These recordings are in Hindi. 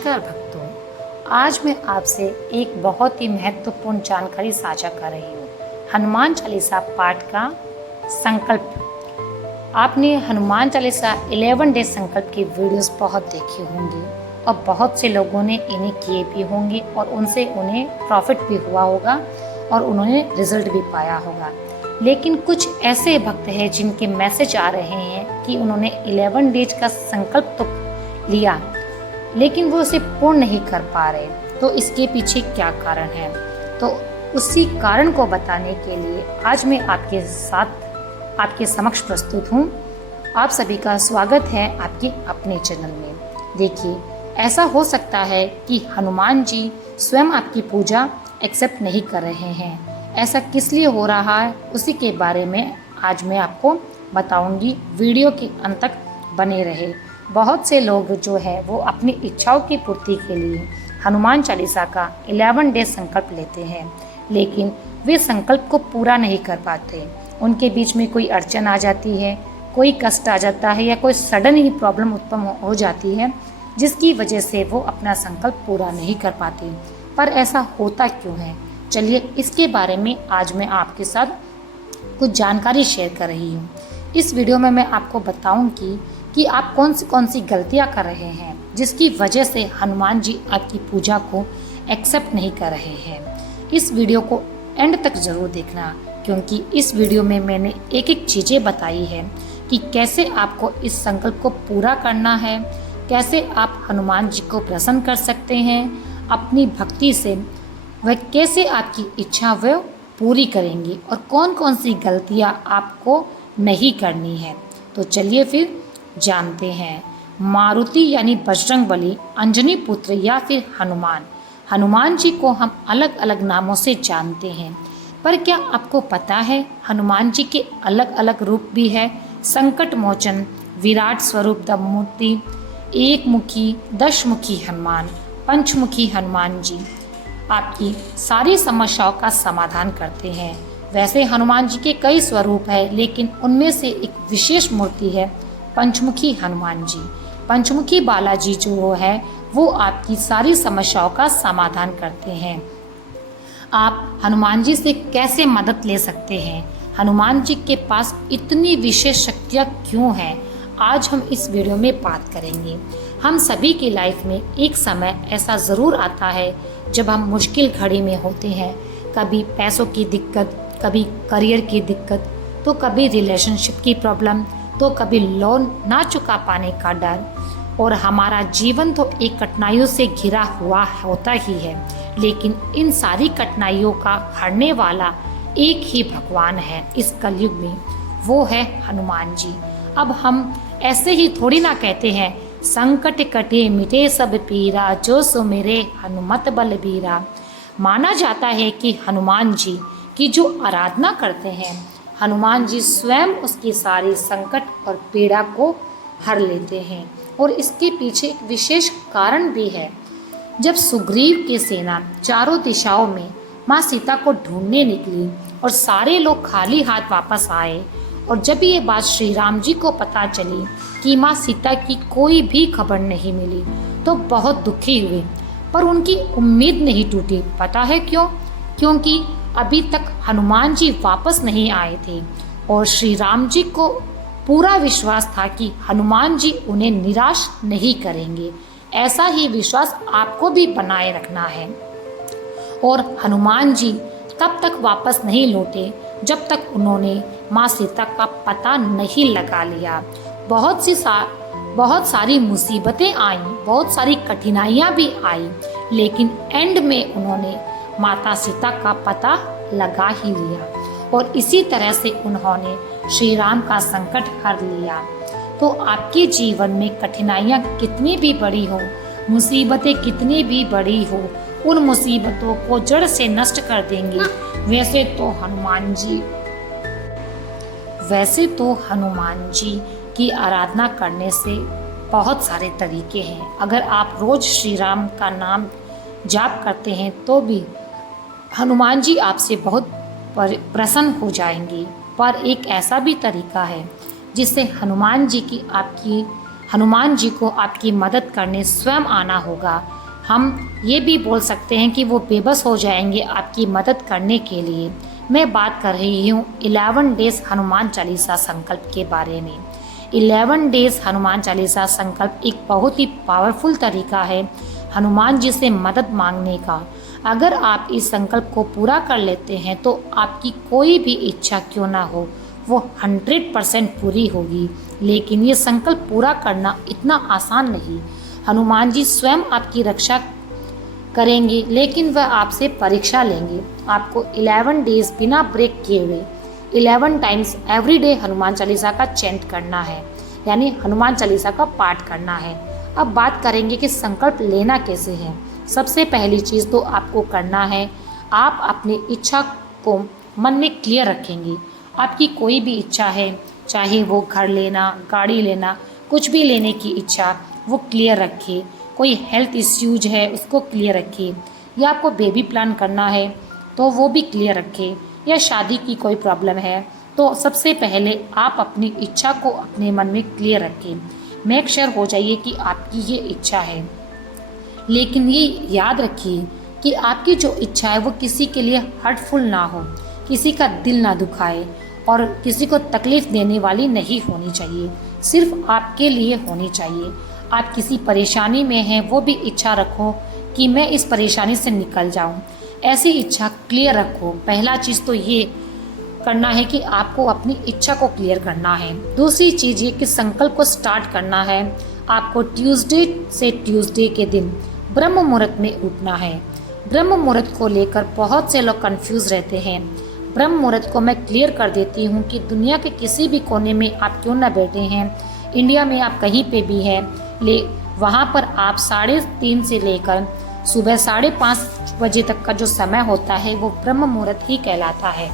नमस्कार भक्तों, आज मैं आपसे एक बहुत ही महत्वपूर्ण जानकारी साझा कर रही हूँ। हनुमान चालीसा पाठ का संकल्प। आपने हनुमान चालीसा 11 डे संकल्प की वीडियोस बहुत देखी होंगी और बहुत से लोगों ने इन्हें किए भी होंगे और उनसे उन्हें प्रॉफिट भी हुआ होगा और उन्होंने रिजल्ट भी पाया होगा। लेकिन कुछ ऐसे भक्त हैं जिनके मैसेज आ रहे हैं कि उन्होंने 11 डेज का संकल्प तो लिया लेकिन वो उसे पूर्ण नहीं कर पा रहे। तो इसके पीछे क्या कारण है, तो उसी कारण को बताने के लिए आज मैं आपके समक्ष प्रस्तुत हूँ। आप सभी का स्वागत है आपके अपने चैनल में। देखिए, ऐसा हो सकता है कि हनुमान जी स्वयं आपकी पूजा एक्सेप्ट नहीं कर रहे हैं। ऐसा किस लिए हो रहा है, उसी के बारे में आज मैं आपको बताऊंगी। वीडियो के अंत तक बने रहे। बहुत से लोग जो है वो अपनी इच्छाओं की पूर्ति के लिए हनुमान चालीसा का 11 डे संकल्प लेते हैं, लेकिन वे संकल्प को पूरा नहीं कर पाते। उनके बीच में कोई अड़चन आ जाती है, कोई कष्ट आ जाता है या कोई सडन ही प्रॉब्लम उत्पन्न हो जाती है, जिसकी वजह से वो अपना संकल्प पूरा नहीं कर पाते। पर ऐसा होता क्यों है, चलिए इसके बारे में आज मैं आपके साथ कुछ जानकारी शेयर कर रही हूँ। इस वीडियो में मैं आपको बताऊंगी कि आप कौन सी गलतियां कर रहे हैं जिसकी वजह से हनुमान जी आपकी पूजा को एक्सेप्ट नहीं कर रहे हैं। इस वीडियो को एंड तक ज़रूर देखना, क्योंकि इस वीडियो में मैंने एक एक चीज़ें बताई है कि कैसे आपको इस संकल्प को पूरा करना है, कैसे आप हनुमान जी को प्रसन्न कर सकते हैं अपनी भक्ति से, वह कैसे आपकी इच्छा वह पूरी करेंगी और कौन कौन सी गलतियां आपको नहीं करनी है। तो चलिए फिर जानते हैं। मारुति यानी बजरंगबली, अंजनी पुत्र या फिर हनुमान जी को हम अलग अलग नामों से जानते हैं, पर क्या आपको पता है हनुमान जी के अलग अलग रूप भी है? संकट मोचन, विराट स्वरूप द मूर्ति, एक मुखी, दशमुखी हनुमान, पंचमुखी हनुमान जी आपकी सारी समस्याओं का समाधान करते हैं। वैसे हनुमान जी के कई स्वरूप है, लेकिन उनमें से एक विशेष मूर्ति है पंचमुखी हनुमान जी। पंचमुखी बालाजी जो है वो आपकी सारी समस्याओं का समाधान करते हैं। आप हनुमान जी से कैसे मदद ले सकते हैं, हनुमान जी के पास इतनी विशेष शक्तियाँ क्यों हैं, आज हम इस वीडियो में बात करेंगे। हम सभी की लाइफ में एक समय ऐसा ज़रूर आता है जब हम मुश्किल घड़ी में होते हैं। कभी पैसों की दिक्कत, कभी करियर की दिक्कत, तो कभी रिलेशनशिप की प्रॉब्लम, तो कभी लोन ना चुका पाने का डर, और हमारा जीवन तो एक कठिनाइयों से घिरा हुआ होता ही है। लेकिन इन सारी कठिनाइयों का हरने वाला एक ही भगवान है इस कलयुग में, वो है हनुमान जी। अब हम ऐसे ही थोड़ी ना कहते हैं, संकट कटे मिटे सब पीरा, जो सुमिरे हनुमत बलबीरा। माना जाता है कि हनुमान जी की जो आराधना करते हैं, हनुमान जी स्वयं उसकी सारी संकट और पीड़ा को हर लेते हैं। और इसके पीछे एक विशेष कारण भी है। जब सुग्रीव की सेना चारों दिशाओं में माँ सीता को ढूंढने निकली और सारे लोग खाली हाथ वापस आए, और जब ये बात श्री राम जी को पता चली कि माँ सीता की कोई भी खबर नहीं मिली, तो बहुत दुखी हुए। पर उनकी उम्मीद नहीं टूटी। पता है क्यों? क्योंकि अभी तक हनुमान जी वापस नहीं आए थे और श्री राम जी को पूरा विश्वास था कि हनुमान जी उन्हें निराश नहीं करेंगे। ऐसा ही विश्वास आपको भी बनाए रखना है। और हनुमान जी तब तक वापस नहीं लौटे जब तक उन्होंने माँ सीता का पता नहीं लगा लिया। बहुत सारी मुसीबतें आईं, बहुत सारी कठिनाइयाँ भी आई, लेकिन एंड में उन्होंने माता सीता का पता लगा ही लिया और इसी तरह से उन्होंने श्री राम का संकट हर लिया। तो आपके जीवन में कठिनाइयाँ कितनी भी बड़ी हो, मुसीबतें कितनी भी बड़ी हो, उन मुसीबतों को जड़ से नष्ट कर देंगे। वैसे तो हनुमान जी की आराधना करने से बहुत सारे तरीके हैं। अगर आप रोज श्री राम का नाम जाप करते हैं तो भी हनुमान जी आपसे बहुत प्रसन्न हो जाएंगे। पर एक ऐसा भी तरीका है जिससे हनुमान जी की आपकी हनुमान जी को आपकी मदद करने स्वयं आना होगा। हम ये भी बोल सकते हैं कि वो बेबस हो जाएंगे आपकी मदद करने के लिए। मैं बात कर रही हूँ 11 डेज हनुमान चालीसा संकल्प के बारे में। 11 डेज हनुमान चालीसा संकल्प एक बहुत ही पावरफुल तरीका है हनुमान जी से मदद मांगने का। अगर आप इस संकल्प को पूरा कर लेते हैं तो आपकी कोई भी इच्छा क्यों ना हो वो 100% पूरी होगी। लेकिन ये संकल्प पूरा करना इतना आसान नहीं। हनुमान जी स्वयं आपकी रक्षा करेंगे, लेकिन वह आपसे परीक्षा लेंगे। आपको 11 डेज बिना ब्रेक किए हुए 11 times every day Hanuman Chalisa का चैंट करना है, यानी हनुमान चालीसा का पाठ करना है। अब बात करेंगे कि संकल्प लेना कैसे है। सबसे पहली चीज़ तो आपको करना है, आप अपनी इच्छा को मन में क्लियर रखेंगे। आपकी कोई भी इच्छा है, चाहे वो घर लेना, गाड़ी लेना, कुछ भी लेने की इच्छा, वो क्लियर रखिए। कोई हेल्थ इश्यूज है उसको क्लियर रखिए, या आपको बेबी प्लान करना है तो वो भी क्लियर रखें, या शादी की कोई प्रॉब्लम है तो सबसे पहले आप अपनी इच्छा को अपने मन में क्लियर रखें। मेक श्योर हो जाइए कि आपकी ये इच्छा है। लेकिन ये याद रखिए कि आपकी जो इच्छा है वो किसी के लिए हर्टफुल ना हो, किसी का दिल ना दुखाए और किसी को तकलीफ़ देने वाली नहीं होनी चाहिए, सिर्फ आपके लिए होनी चाहिए। आप किसी परेशानी में हैं वो भी इच्छा रखो कि मैं इस परेशानी से निकल जाऊं, ऐसी इच्छा क्लियर रखो। पहला चीज़ तो ये करना है कि आपको अपनी इच्छा को क्लियर करना है। दूसरी चीज़ ये कि संकल्प को स्टार्ट करना है। आपको ट्यूसडे से ट्यूसडे के दिन ब्रह्म मुहूर्त में उठना है। ब्रह्म मुहूर्त को लेकर बहुत से लोग कंफ्यूज रहते हैं। ब्रह्म मुहूर्त को मैं क्लियर कर देती हूँ कि दुनिया के किसी भी कोने में आप क्यों ना बैठे हैं, इंडिया में आप कहीं पे भी हैं, वहाँ पर आप 3:30 से लेकर सुबह 5:30 बजे तक का जो समय होता है वो ब्रह्म मुहूर्त ही कहलाता है।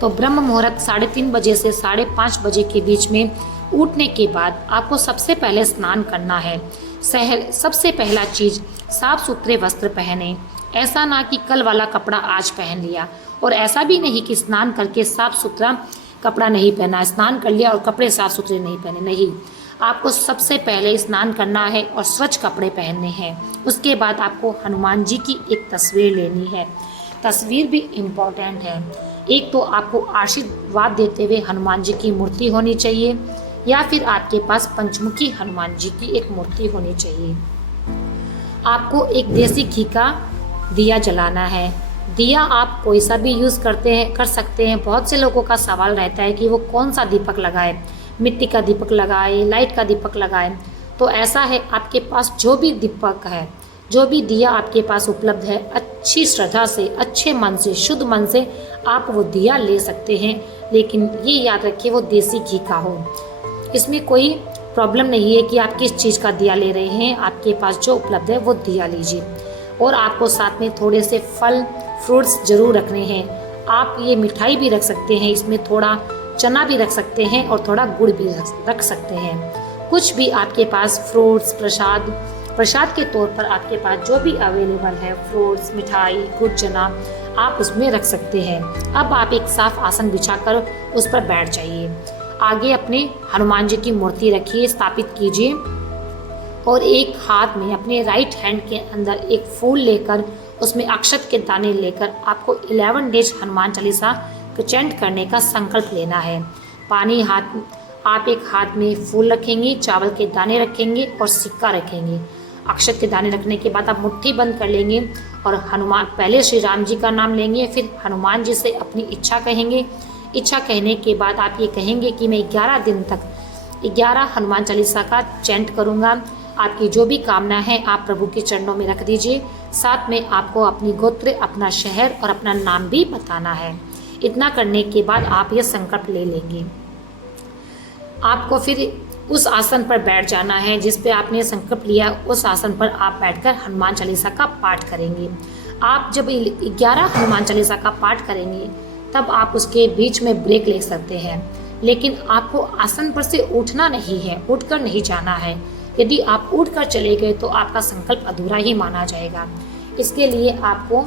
तो ब्रह्म मुहूर्त 3:30 बजे से 5:30 बजे के बीच में उठने के बाद आपको सबसे पहले स्नान करना है। सबसे पहला चीज़ साफ सुथरे वस्त्र पहने। ऐसा ना कि कल वाला कपड़ा आज पहन लिया, और ऐसा भी नहीं कि स्नान करके साफ सुथरा कपड़ा नहीं पहना, स्नान कर लिया और कपड़े साफ सुथरे नहीं पहने। नहीं, आपको सबसे पहले स्नान करना है और स्वच्छ कपड़े पहनने हैं। उसके बाद आपको हनुमान जी की एक तस्वीर लेनी है। तस्वीर भी इम्पॉर्टेंट है। एक तो आपको आशीर्वाद देते हुए हनुमान जी की मूर्ति होनी चाहिए, या फिर आपके पास पंचमुखी हनुमान जी की एक मूर्ति होनी चाहिए। आपको एक देसी घी का दिया जलाना है। दिया आप कोई सा भी यूज़ कर सकते हैं। बहुत से लोगों का सवाल रहता है कि वो कौन सा दीपक लगाए, मिट्टी का दीपक लगाए, लाइट का दीपक लगाए। तो ऐसा है, आपके पास जो भी दीपक है, जो भी दिया आपके पास उपलब्ध है, अच्छी श्रद्धा से, अच्छे मन से, शुद्ध मन से आप वो दिया ले सकते हैं। लेकिन ये याद रखिए वो देसी घी का हो। इसमें कोई प्रॉब्लम नहीं है कि आप किस चीज़ का दिया ले रहे हैं, आपके पास जो उपलब्ध है वो दिया लीजिए। और आपको साथ में थोड़े से फल फ्रूट्स ज़रूर रखने हैं। आप ये मिठाई भी रख सकते हैं, इसमें थोड़ा चना भी रख सकते हैं और थोड़ा गुड़ भी रख सकते हैं। कुछ भी आपके पास फ्रूट्स, प्रसाद के तौर पर आपके पास जो भी अवेलेबल है, फ्रूट्स, मिठाई, गुड़, चना, आप उसमें रख सकते हैं। अब आप एक साफ आसन बिछाकर उस पर बैठ जाइए। आगे अपने हनुमान जी की मूर्ति रखिए, स्थापित कीजिए, और एक हाथ में अपने राइट हैंड के अंदर एक फूल लेकर उसमें अक्षत के दाने लेकर आपको 11 डेज हनुमान चालीसा चैंट करने का संकल्प लेना है। आप एक हाथ में फूल रखेंगे, चावल के दाने रखेंगे और सिक्का रखेंगे। अक्षत के दाने रखने के बाद आप मुट्ठी बंद कर लेंगे और पहले श्री राम जी का नाम लेंगे, फिर हनुमान जी से अपनी इच्छा कहेंगे। इच्छा कहने के बाद आप ये कहेंगे कि मैं 11 दिन तक 11 हनुमान चालीसा का चैंट करूँगा। आपकी जो भी कामना है आप प्रभु के चरणों में रख दीजिए। साथ में आपको अपनी गोत्र, अपना शहर और अपना नाम भी बताना है। इतना करने के बाद आप ये संकल्प ले लेंगे। आपको फिर उस आसन पर बैठ जाना है जिस पे आपने संकल्प लिया। उस आसन पर आप बैठकर हनुमान चालीसा का पाठ करेंगे। आप जब 11 हनुमान चालीसा का पाठ करेंगे तब आप उसके बीच में ब्रेक ले सकते हैं, लेकिन आपको आसन पर से उठना नहीं है, उठकर नहीं जाना है। यदि आप उठकर चले गए तो आपका संकल्प अधूरा ही माना जाएगा। इसके लिए आपको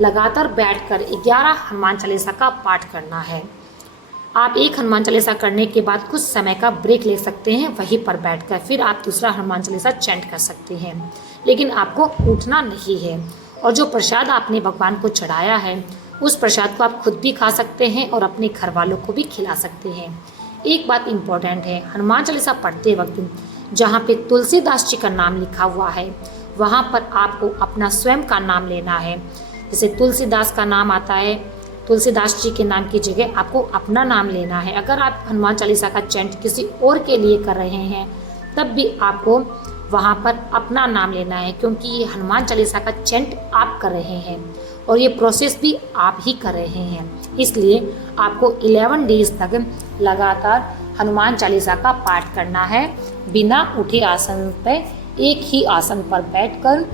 लगातार बैठकर 11 हनुमान चालीसा का पाठ करना है। आप एक हनुमान चालीसा करने के बाद कुछ समय का ब्रेक ले सकते हैं, वहीं पर बैठकर फिर आप दूसरा हनुमान चालीसा चैंट कर सकते हैं, लेकिन आपको उठना नहीं है। और जो प्रसाद आपने भगवान को चढ़ाया है उस प्रसाद को आप खुद भी खा सकते हैं और अपने घर वालों को भी खिला सकते हैं। एक बात इम्पोर्टेंट है, हनुमान चालीसा पढ़ते वक्त जहाँ पे तुलसीदास जी का नाम लिखा हुआ है वहाँ पर आपको अपना स्वयं का नाम लेना है। जैसे तुलसीदास का नाम आता है, तुलसीदास जी के नाम की जगह आपको अपना नाम लेना है। अगर आप हनुमान चालीसा का चैंट किसी और के लिए कर रहे हैं तब भी आपको वहाँ पर अपना नाम लेना है, क्योंकि ये हनुमान चालीसा का चैंट आप कर रहे हैं और ये प्रोसेस भी आप ही कर रहे हैं। इसलिए आपको 11 डेज तक लगातार हनुमान चालीसा का पाठ करना है, बिना उठे आसन पर, एक ही आसन पर बैठकर।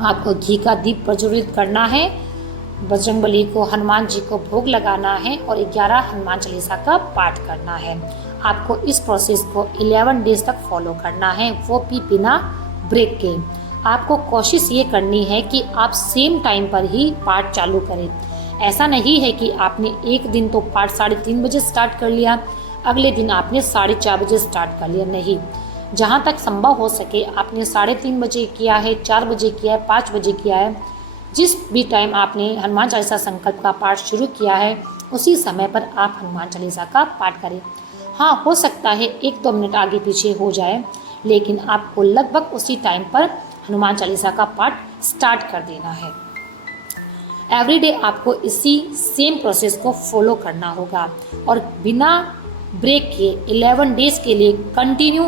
आपको घी का दीप प्रज्वलित करना है, बजरंगबली को, हनुमान जी को भोग लगाना है और 11 हनुमान चालीसा का पाठ करना है। आपको इस प्रोसेस को 11 डेज तक फॉलो करना है, वो भी बिना ब्रेक के। आपको कोशिश ये करनी है कि आप सेम टाइम पर ही पाठ चालू करें। ऐसा नहीं है कि आपने एक दिन तो पाठ 3:30 बजे स्टार्ट कर लिया, अगले दिन आपने 4:30 बजे स्टार्ट कर लिया। नहीं, जहाँ तक संभव हो सके आपने 3:30 बजे किया है, 4 बजे किया है, 5 बजे किया है, जिस भी टाइम आपने हनुमान चालीसा संकल्प का पाठ शुरू किया है उसी समय पर आप हनुमान चालीसा का पाठ करें। हाँ, हो सकता है 1-2 मिनट आगे पीछे हो जाए, लेकिन आपको लगभग उसी टाइम पर हनुमान चालीसा का पाठ स्टार्ट कर देना है। एवरीडे आपको इसी सेम प्रोसेस को फॉलो करना होगा और बिना ब्रेक के 11 डेज के लिए कंटिन्यू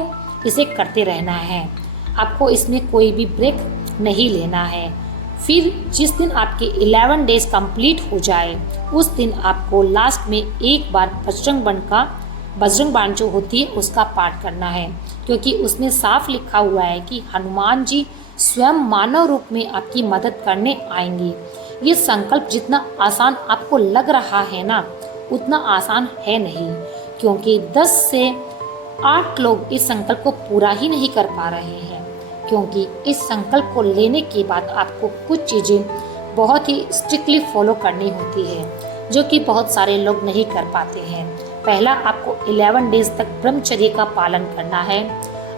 इसे करते रहना है। आपको इसमें कोई भी ब्रेक नहीं लेना है। फिर जिस दिन आपके 11 डेज कंप्लीट हो जाए उस दिन आपको लास्ट में एक बार बजरंग बाण जो होती है उसका पाठ करना है, क्योंकि उसमें साफ लिखा हुआ है कि हनुमान जी स्वयं मानव रूप में आपकी मदद करने आएंगे। ये संकल्प जितना आसान आपको लग रहा है ना, उतना आसान है नहीं, क्योंकि 10 से 8 लोग इस संकल्प को पूरा ही नहीं कर पा रहे हैं। क्योंकि इस संकल्प को लेने के बाद आपको कुछ चीज़ें बहुत ही स्ट्रिक्टली फॉलो करनी होती है, जो कि बहुत सारे लोग नहीं कर पाते हैं। पहला, आपको 11 डेज तक ब्रह्मचर्य का पालन करना है।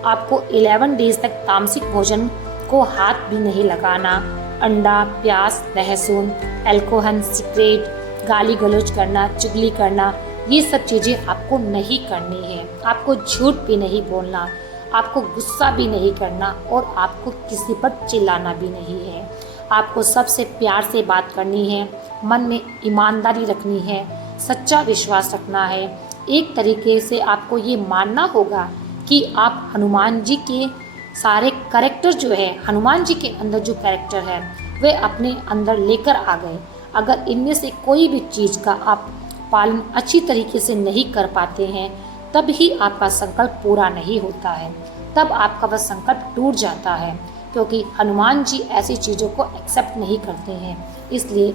आपको 11 डेज तक तामसिक भोजन को हाथ भी नहीं लगाना। अंडा, प्याज, लहसुन, अल्कोहल, सिगरेट, गाली गलौज करना, चुगली करना, ये सब चीज़ें आपको नहीं करनी है। आपको झूठ भी नहीं बोलना, आपको गुस्सा भी नहीं करना और आपको किसी पर चिल्लाना भी नहीं है। आपको सबसे प्यार से बात करनी है, मन में ईमानदारी रखनी है, सच्चा विश्वास रखना है। एक तरीके से आपको ये मानना होगा कि आप हनुमान जी के सारे कैरेक्टर जो है, हनुमान जी के अंदर जो कैरेक्टर है वे अपने अंदर लेकर आ गए। अगर इनमें से कोई भी चीज़ का आप पालन अच्छी तरीके से नहीं कर पाते हैं तब ही आपका संकल्प पूरा नहीं होता है, तब आपका वह संकल्प टूट जाता है, क्योंकि हनुमान जी ऐसी चीज़ों को एक्सेप्ट नहीं करते हैं। इसलिए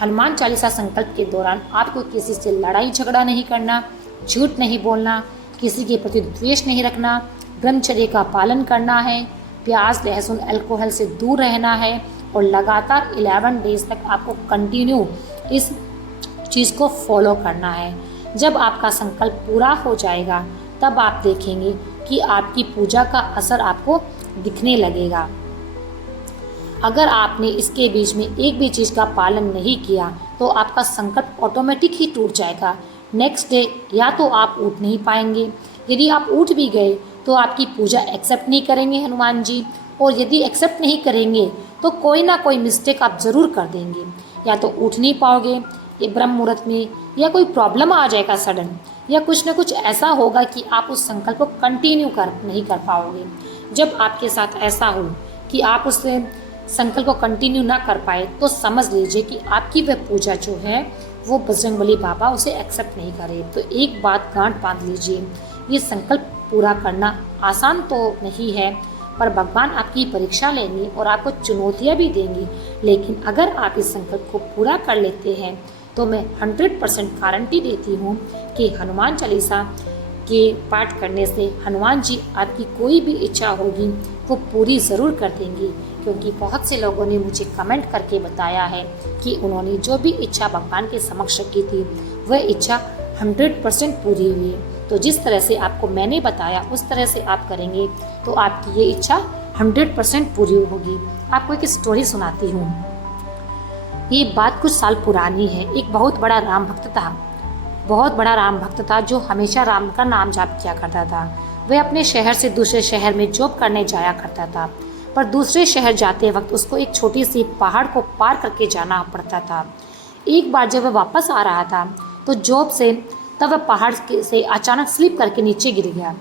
हनुमान चालीसा संकल्प के दौरान आपको किसी से लड़ाई झगड़ा नहीं करना, झूठ नहीं बोलना, किसी के प्रति द्वेष नहीं रखना, ब्रह्मचर्य का पालन करना है, प्याज, लहसुन, अल्कोहल से दूर रहना है और लगातार 11 डेज तक आपको कंटिन्यू इस चीज़ को फॉलो करना है। जब आपका संकल्प पूरा हो जाएगा तब आप देखेंगे कि आपकी पूजा का असर आपको दिखने लगेगा। अगर आपने इसके बीच में एक भी चीज़ का पालन नहीं किया तो आपका संकल्प ऑटोमेटिक ही टूट जाएगा। नेक्स्ट डे या तो आप उठ नहीं पाएंगे, यदि आप उठ भी गए तो आपकी पूजा एक्सेप्ट नहीं करेंगे हनुमान जी, और यदि एक्सेप्ट नहीं करेंगे तो कोई ना कोई मिस्टेक आप ज़रूर कर देंगे। या तो उठ नहीं पाओगे ये ब्रह्म मुहूर्त में, या कोई प्रॉब्लम आ जाएगा सडन, या कुछ ना कुछ ऐसा होगा कि आप उस संकल्प को कंटिन्यू नहीं कर पाओगे। जब आपके साथ ऐसा हो कि आप उस संकल्प को कंटिन्यू ना कर पाए तो समझ लीजिए कि आपकी वह पूजा जो है वो बजरंगबली बाबा उसे एक्सेप्ट नहीं करे। तो एक बात गांठ बांध लीजिए, ये संकल्प पूरा करना आसान तो नहीं है, पर भगवान आपकी परीक्षा लेंगे और आपको चुनौतियाँ भी देंगी। लेकिन अगर आप इस संकल्प को पूरा कर लेते हैं तो मैं 100% गारंटी देती हूँ कि हनुमान चालीसा के पाठ करने से हनुमान जी आपकी कोई भी इच्छा होगी वो पूरी ज़रूर कर देंगी। क्योंकि बहुत से लोगों ने मुझे कमेंट करके बताया है कि उन्होंने जो भी इच्छा भगवान के समक्ष रखी थी वह इच्छा 100% पूरी हुई। तो जिस तरह से आपको मैंने बताया उस तरह से आप करेंगे तो आपकी ये इच्छा 100% पूरी होगी। आपको एक स्टोरी सुनाती हूँ। ये बात कुछ साल पुरानी है। एक बहुत बड़ा राम भक्त था जो हमेशा राम का नाम जाप किया करता था। वह अपने शहर से दूसरे शहर में जॉब करने जाया करता था, पर दूसरे शहर जाते वक्त उसको एक छोटी सी पहाड़ को पार करके जाना पड़ता था। एक बार जब वह वापस आ रहा था तो जॉब से तब वह पहाड़ से अचानक स्लिप करके नीचे गिर गया।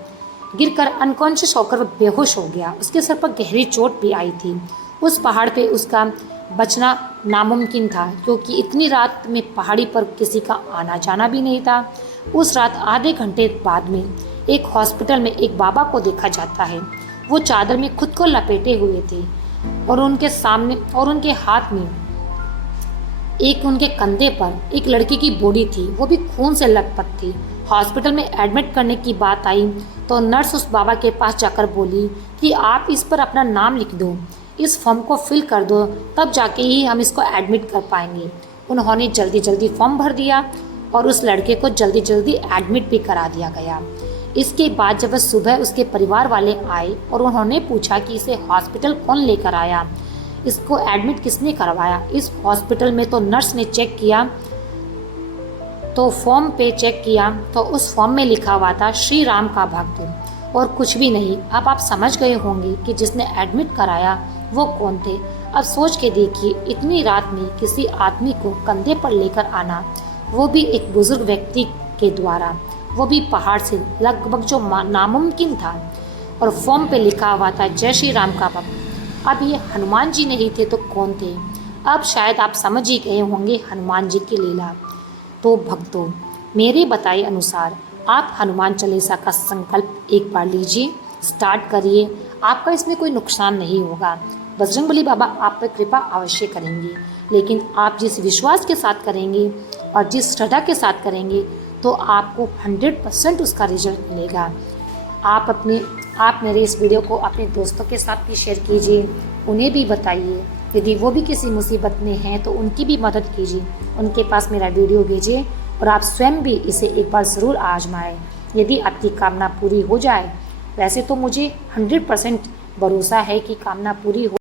गिरकर अनकॉन्शियस होकर वह बेहोश हो गया। उसके सर पर गहरी चोट भी आई थी। उस पहाड़ पे उसका बचना नामुमकिन था, क्योंकि इतनी रात में पहाड़ी पर किसी का आना जाना भी नहीं था। उस रात आधे घंटे बाद में एक हॉस्पिटल में एक बाबा को देखा जाता है। वो चादर में खुद को लपेटे हुए थे और उनके हाथ में उनके कंधे पर एक लड़की की बॉडी थी, वो भी खून से लथपथ थी। हॉस्पिटल में एडमिट करने की बात आई तो नर्स उस बाबा के पास जाकर बोली कि आप इस पर अपना नाम लिख दो, इस फॉर्म को फिल कर दो, तब जाके ही हम इसको एडमिट कर पाएंगे। उन्होंने जल्दी फॉर्म भर दिया और उस लड़के को जल्दी एडमिट भी करा दिया गया। इसके बाद जब सुबह उसके परिवार वाले आए और उन्होंने पूछा कि इसे हॉस्पिटल कौन लेकर आया, इसको एडमिट किसने करवाया। इस हॉस्पिटल में तो नर्स ने चेक किया तो फॉर्म पे चेक किया तो उस फॉर्म में लिखा हुआ था श्री राम का भक्त और कुछ भी नहीं। अब आप समझ गए होंगे कि जिसने एडमिट कराया वो कौन थे। अब सोच के देखिए, इतनी रात में किसी आदमी को कंधे पर लेकर आना, वो भी एक बुजुर्ग व्यक्ति के द्वारा, वो भी पहाड़ से, लगभग जो नामुमकिन था। और फॉर्म पे लिखा हुआ था जय श्री राम का भक्त। अब ये हनुमान जी नहीं थे तो कौन थे। अब शायद आप समझ ही गए होंगे हनुमान जी की लीला। तो भक्तों, मेरे बताए अनुसार आप हनुमान चालीसा का संकल्प एक बार लीजिए, स्टार्ट करिए। आपका इसमें कोई नुकसान नहीं होगा। बजरंगबली बाबा आप पर कृपा अवश्य करेंगे, लेकिन आप जिस विश्वास के साथ करेंगे और जिस श्रद्धा के साथ करेंगे तो आपको 100% उसका रिजल्ट मिलेगा। आप मेरे इस वीडियो को अपने दोस्तों के साथ भी शेयर कीजिए, उन्हें भी बताइए। यदि वो भी किसी मुसीबत में हैं तो उनकी भी मदद कीजिए, उनके पास मेरा वीडियो भेजिए और आप स्वयं भी इसे एक बार ज़रूर आजमाएं। यदि आपकी कामना पूरी हो जाए, वैसे तो मुझे 100% भरोसा है कि कामना पूरी हो